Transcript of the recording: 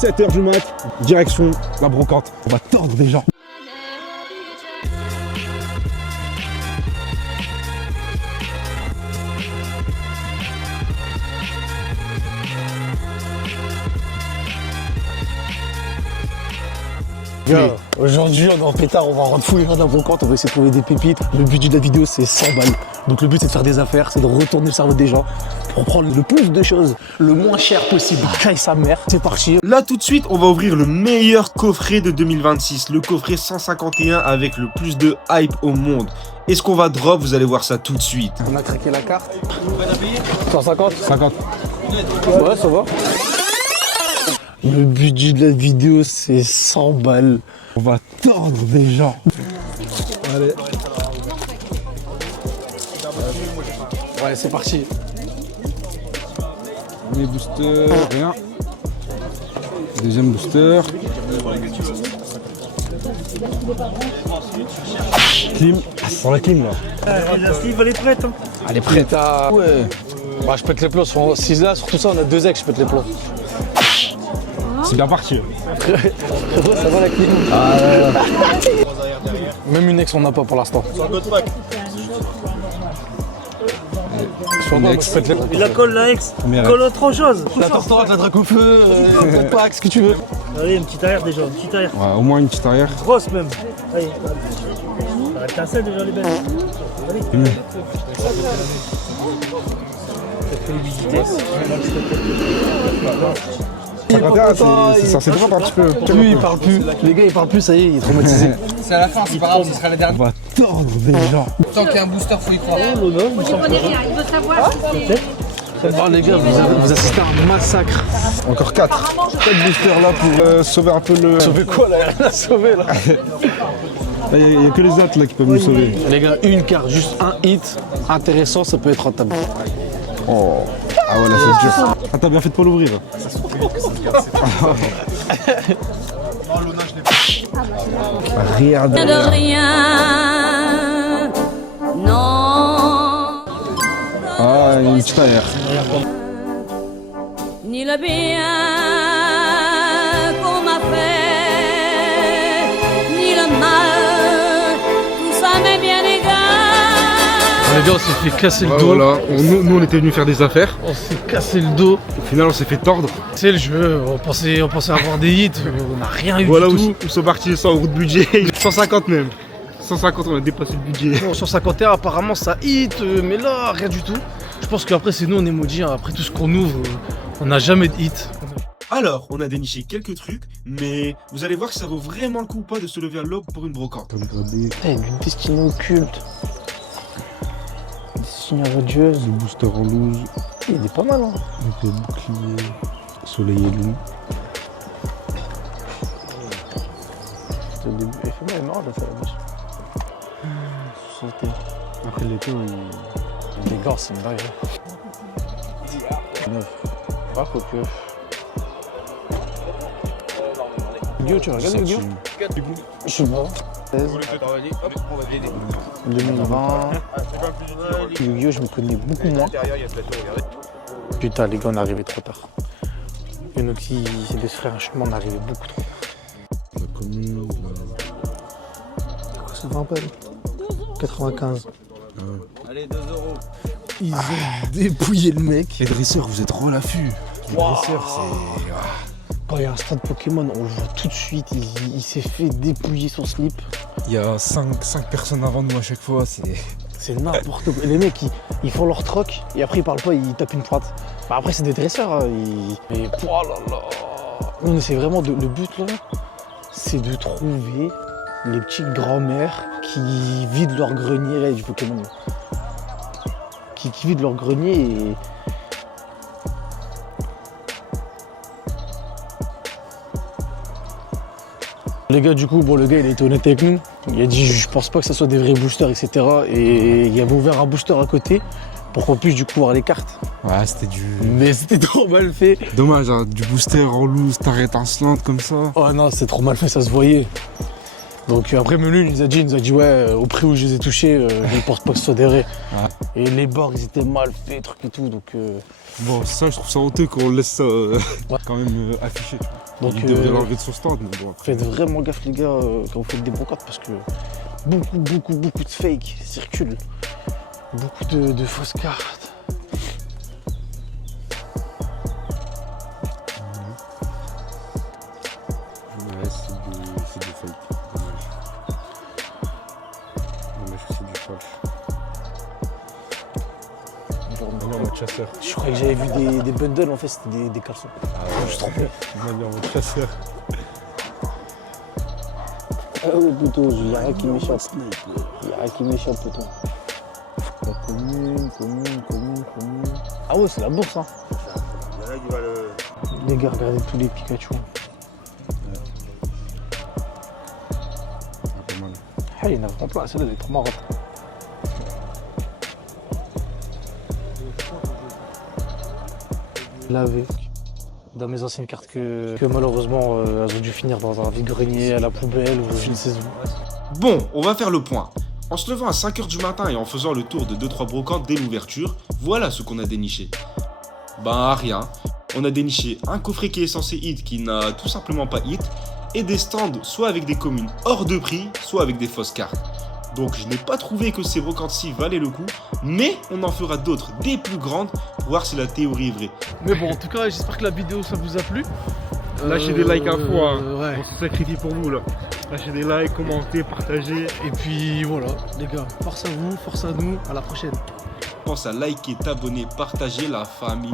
7h du mat, direction la brocante. On va tordre des gens. Yo, aujourd'hui on est en pétard, on va rentrer fouiller dans la brocante, on va essayer de trouver des pépites. Le budget de la vidéo c'est 100 balles. Donc le but c'est de faire des affaires, c'est de retourner le cerveau des gens pour prendre le plus de choses, le moins cher possible. Caille sa mère, c'est parti. Là tout de suite on va ouvrir le meilleur coffret de 2026, le coffret 151 avec le plus de hype au monde. Est-ce qu'on va drop? Vous allez voir ça tout de suite. On a craqué la carte. 150 50. Ouais ça va. Le budget de la vidéo c'est 100 balles. On va tordre des gens. Allez. Ouais c'est parti. Premier booster, rien. Deuxième booster. Clim. Ah, c'est la clim là. La sleeve elle est prête. Hein. Elle est prête. Ouais. Bah je pète les plombs, si là sur tout ça on a 2 ex, je pète les plombs. C'est bien parti. Frérot, ça va la clim. Même une ex on n'a pas pour l'instant. Sur moi, je pète les plombs. Il la colle la ex. Première Colle autre chose. La tortorate, la drac au feu, la pack, ce que tu veux. Allez, une petite arrière déjà, une petite arrière. Ouais, au moins une petite arrière. Grosse même. Allez. Arrête ta selle déjà les belles. Allez. Fais les visiter. 51, c'est censé drop un petit peu. Lui, il parle plus. Les gars, ils parlent plus, ça y est, il est traumatisé. C'est à la fin, c'est pas grave, ce sera la On dernière. va tordre des gens. Tant qu'il y a un booster, faut y croire. Il connaît rien, il veut savoir si c'est... Oh, les gars, vous assistez à un massacre. Encore 4. 4 boosters là pour sauver un peu le. Sauver quoi là? Il y a rien à sauver là. Il n'y a que les autres là qui peuvent nous sauver. Les gars, une carte, juste un hit intéressant, ça peut être rentable. Oh. Ah ouais, là c'est dur. Ah, t'as bien fait de pas l'ouvrir. Rien de De rien, non, Ah, une petite arrière. ni le bien qu'on m'a fait, ni le mal, tout ça m'est bien égal. Les gars, on s'est fait casser le Ah, dos. voilà, nous on était venus faire des affaires. On s'est cassé le dos. Au final on s'est fait tordre. C'est le jeu, on pensait avoir des hits, on n'a rien eu Voilà du où tout. sont partis les 100 euros de budget. 150 même. 150 on a dépassé le budget. Bon, sur 51 apparemment ça hit, mais là rien du tout. Je pense qu'après c'est nous on est maudits, hein. Après tout ce qu'on ouvre, on n'a jamais de hit. Alors on a déniché quelques trucs, mais vous allez voir que ça vaut vraiment le coup ou pas de se lever à l'aube pour une brocante. Eh, une destinée occulte. Destinée radieuse. Le booster en loose. Il est pas mal hein. Épée bouclier. Soleil et loup. Au début, elle fait mal, marrant de faire la bouche. 61. Après l'été Les gars, c'est une dingue. 9. Ah, quoi que. Yu-Gi-Oh, tu regardes Yu-Gi-Oh? Je sais pas. 16. 2020. Yu-Gi-Oh, je me connais beaucoup moins. Putain, les gars, on est arrivé trop tard. Yonoxy, c'est des frères, un chemin, on est arrivé beaucoup trop tard. C'est 20 balles. 95. Allez, 2 euros. Ils ont dépouillé le mec. Les dresseurs, vous êtes trop à l'affût. Les dresseurs, c'est. Quand il y a un stade Pokémon, on le voit tout de suite, il s'est fait dépouiller son slip. Il y a 5 personnes avant nous à chaque fois, C'est n'importe quoi. Les mecs, ils font leur troc et après ils parlent pas, ils tapent une pointe. Bah après c'est des dresseurs, hein. Mais oh là là. On essaie vraiment le but là, c'est de trouver les petites grand-mères qui vident leur grenier là, du Pokémon. Qui vident leur grenier et. Les gars, du coup, bon, le gars, il a été honnête avec nous. Il a dit, je pense pas que ça soit des vrais boosters, etc. Et il avait ouvert un booster à côté pour qu'on puisse, du coup, voir les cartes. Ouais, c'était du. Mais c'était trop mal fait. Dommage, hein, du booster en loose, t'arrêtes insolente comme ça. Oh non, c'est trop mal fait, ça se voyait. Donc après Melu il nous a dit ouais au prix où je les ai touchés, je ne pense pas que ce soit des vrais. Et les bords ils étaient mal faits, trucs et tout, donc Bon, ça, je trouve ça honteux qu'on laisse ça quand même affiché. Donc, Il devrait l'enlever de son stand, mais bon, après. faites vraiment gaffe les gars quand vous faites des brocantes parce que beaucoup de fake circulent. Beaucoup de fausses cartes. Ouais, c'est du fake. Dommage. Dommage que c'est du falche. On est en mode chasseur. Je croyais que j'avais vu des bundles, en fait c'était des caleçons. Je me suis trompé. On est en mode chasseur. Ah oui plutôt, il n'y a rien qui m'échappe. Il n'y a rien qui m'échappe plutôt. La commune. Ah ouais c'est la bourse hein. Il y en a qui va le. Les gars regardez tous les Pikachu. Pas mal. Ah il y en a vraiment plein, celle-là elle est trop marrante. Lavé. Dans mes anciennes cartes que malheureusement elles ont dû finir dans un vide-grenier, à la poubelle ou je ne sais où. Bon, on va faire le point. En se levant à 5h du matin et en faisant le tour de 2-3 brocantes dès l'ouverture, voilà ce qu'on a déniché. Ben rien. On a déniché un coffret qui est censé hit qui n'a tout simplement pas hit, et des stands soit avec des communes hors de prix, soit avec des fausses cartes. Donc je n'ai pas trouvé que ces brocantes-ci valaient le coup, mais on en fera d'autres, des plus grandes, pour voir si la théorie est vraie. Mais bon, en tout cas, j'espère que la vidéo ça vous a plu. Lâchez des likes à fond, hein. Ouais. On se sacrifie pour vous là. Lâchez des likes, commentez, partagez. Et puis voilà, les gars, force à vous, force à nous, à la prochaine. Pense à liker, t'abonner, partager la famille.